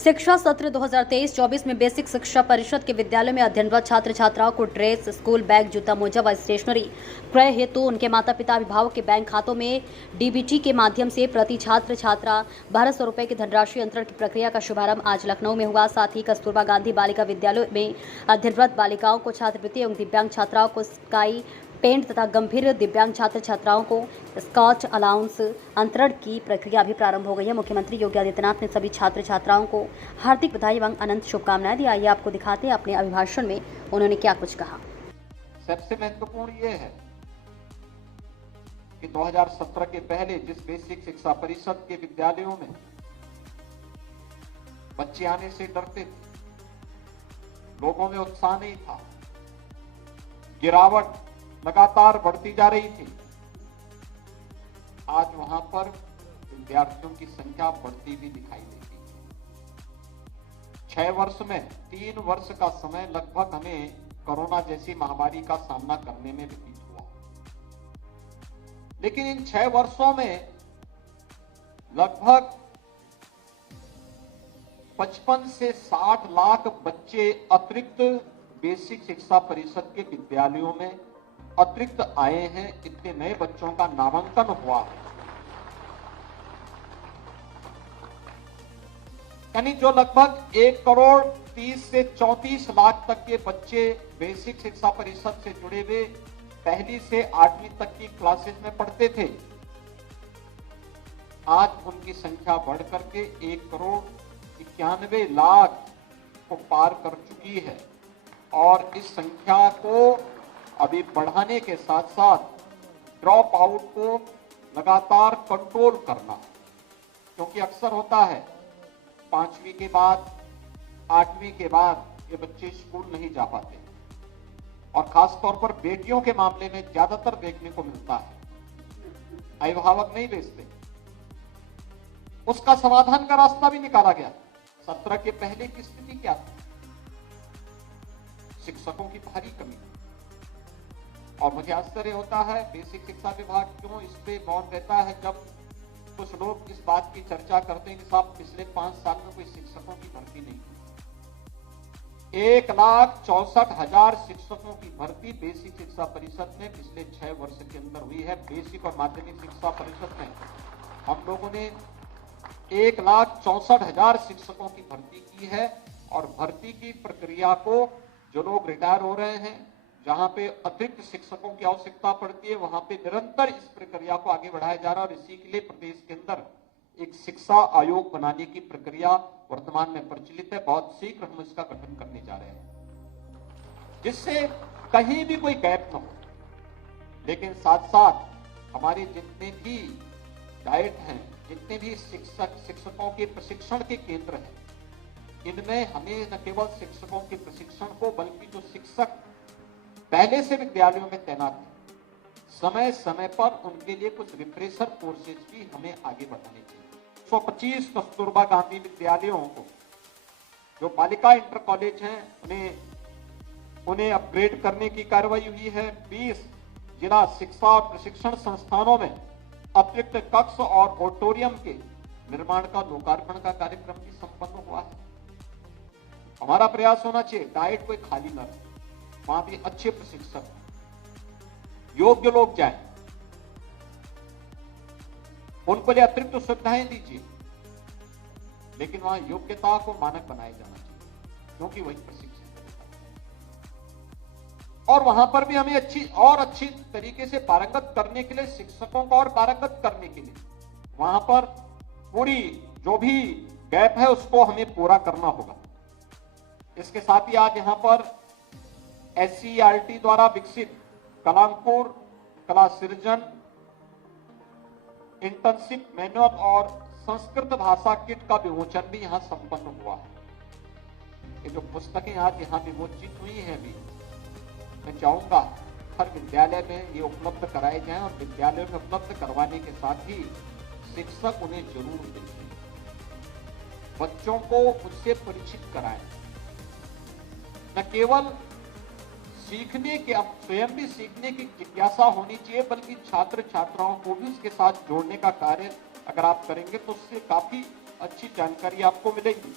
शिक्षा सत्र 2023-24 में बेसिक शिक्षा परिषद के विद्यालयों में अध्ययनरत छात्र छात्राओं को ड्रेस, स्कूल बैग, जूता मोजा व स्टेशनरी क्रय हेतु उनके माता पिता अभिभावक के बैंक खातों में डीबीटी के माध्यम से प्रति छात्र छात्रा 1200 रुपए की धनराशि अंतरण की प्रक्रिया का शुभारंभ आज लखनऊ में हुआ। साथ ही कस्तूरबा गांधी बालिका विद्यालय में अध्ययनरत बालिकाओं को छात्रवृत्ति एवं दिव्यांग छात्राओं को स्काई पेंट तथा गंभीर दिव्यांग छात्र छात्राओं को स्कॉच अलाउंस अंतरण की प्रक्रिया भी प्रारंभ हो गई है। मुख्यमंत्री योगी आदित्यनाथ ने सभी छात्र छात्राओं को हार्दिक बधाई एवं अनंत शुभकामनाएं दी। आइए आपको दिखाते हैं अपने अभिभाषण में उन्होंने क्या कुछ कहा। सबसे महत्वपूर्ण ये है कि 2017 के पहले जिस बेसिक शिक्षा परिषद के विद्यालयों में बच्चे आने से डरते थे, लोगों में उत्साह नहीं था, गिरावट लगातार बढ़ती जा रही थी, आज वहां पर विद्यार्थियों की संख्या बढ़ती भी दिखाई देती है। 6 वर्ष में 3 वर्ष का समय लगभग हमें कोरोना जैसी महामारी का सामना करने में व्यतीत हुआ, लेकिन इन 6 वर्षों में लगभग 55 से 60 लाख बच्चे अतिरिक्त बेसिक शिक्षा परिषद के विद्यालयों में अतिरिक्त आए हैं। इतने नए बच्चों का नामांकन हुआ, यानी जो लगभग 1,30,00,000 से 34 लाख तक के बच्चे बेसिक शिक्षा परिषद से जुड़े हुए पहली से 8वीं तक की क्लासेस में पढ़ते थे, आज उनकी संख्या बढ़ करके 1,91,00,000 को पार कर चुकी है। और इस संख्या को अभी बढ़ाने के साथ साथ ड्रॉप आउट को लगातार कंट्रोल करना, क्योंकि अक्सर होता है 5वीं के बाद 8वीं के बाद ये बच्चे स्कूल नहीं जा पाते, और खासतौर पर बेटियों के मामले में ज्यादातर देखने को मिलता है, अभिभावक नहीं भेजते। उसका समाधान का रास्ता भी निकाला गया। 17 के पहले की स्थिति क्या थी? शिक्षकों की भारी कमी, और मुझे आश्चर्य होता है बेसिक शिक्षा विभाग क्यों इस पे मौन रहता है, जब कुछ लोग इस बात की चर्चा करते हैं कि साहब पिछले 5 साल में कोई शिक्षकों की भर्ती नहीं हुई। 1,64,000 शिक्षकों की भर्ती बेसिक शिक्षा परिषद में पिछले 6 वर्ष के अंदर हुई है। बेसिक और माध्यमिक शिक्षा परिषद में हम लोगों ने 1,64,000 शिक्षकों की भर्ती की है, और भर्ती की प्रक्रिया को जो लोग रिटायर हो रहे हैं, जहां पे अतिरिक्त शिक्षकों की आवश्यकता पड़ती है, वहां पे निरंतर इस प्रक्रिया को आगे बढ़ाया जा रहा है। और इसी के लिए प्रदेश के अंदर एक शिक्षा आयोग बनाने की प्रक्रिया वर्तमान में प्रचलित है। बहुत शीघ्र हम इसका गठन करने जा रहे हैं, जिससे कहीं भी कोई गैप न हो। लेकिन साथ साथ हमारे जितने भी डाइट हैं, जितने भी शिक्षकों के प्रशिक्षण के केंद्र हैं, इनमें हमें न केवल शिक्षकों के प्रशिक्षण को, बल्कि जो शिक्षक पहले से विद्यालयों में तैनात हैं, समय समय पर उनके लिए कुछ रिफ्रेशर कोर्सेज भी हमें आगे बढ़ाने चाहिए। 125 कस्तूरबा गांधी विद्यालयों को, जो बालिका इंटर कॉलेज हैं, उन्हें अपग्रेड करने की कार्रवाई हुई है। 20 जिला शिक्षा और प्रशिक्षण संस्थानों में अतिरिक्त कक्ष और ऑडिटोरियम के निर्माण का लोकार्पण का कार्यक्रम भी संपन्न हुआ है। हमारा प्रयास होना चाहिए डाइट कोई खाली न रहे, वहां भी अच्छे प्रशिक्षक, योग्य लोग जाएं, उनको लिए अतिरिक्त सुविधाएं दीजिए, लेकिन वहां योग्यता को मानक बनाया जाना चाहिए, क्योंकि वही प्रशिक्षण करेगा। और वहां पर भी हमें अच्छी तरीके से पारंगत करने के लिए, शिक्षकों को और पारंगत करने के लिए वहां पर पूरी जो भी गैप है उसको हमें पूरा करना होगा। इसके साथ ही आज यहां पर SCERT द्वारा विकसित कलांकुर, कला सृजन, इंटर्नशिप मैनुअल और संस्कृत भाषा किट का विमोचन भी यहां संपन्न हुआ है। ये जो पुस्तकें आज यहां विमोचित हुई हैं, भी मैं चाहूंगा हर विद्यालय में ये उपलब्ध कराए जाएं, और विद्यालय में उपलब्ध करवाने के साथ ही शिक्षक उन्हें जरूर दें, बच्चों को उससे परिचित कराएं। न केवल सीखने के, अब स्वयं भी सीखने की जिज्ञासा होनी चाहिए, बल्कि छात्र छात्राओं को भी उसके साथ जोड़ने का कार्य अगर आप करेंगे तो उससे काफी अच्छी जानकारी आपको मिलेगी।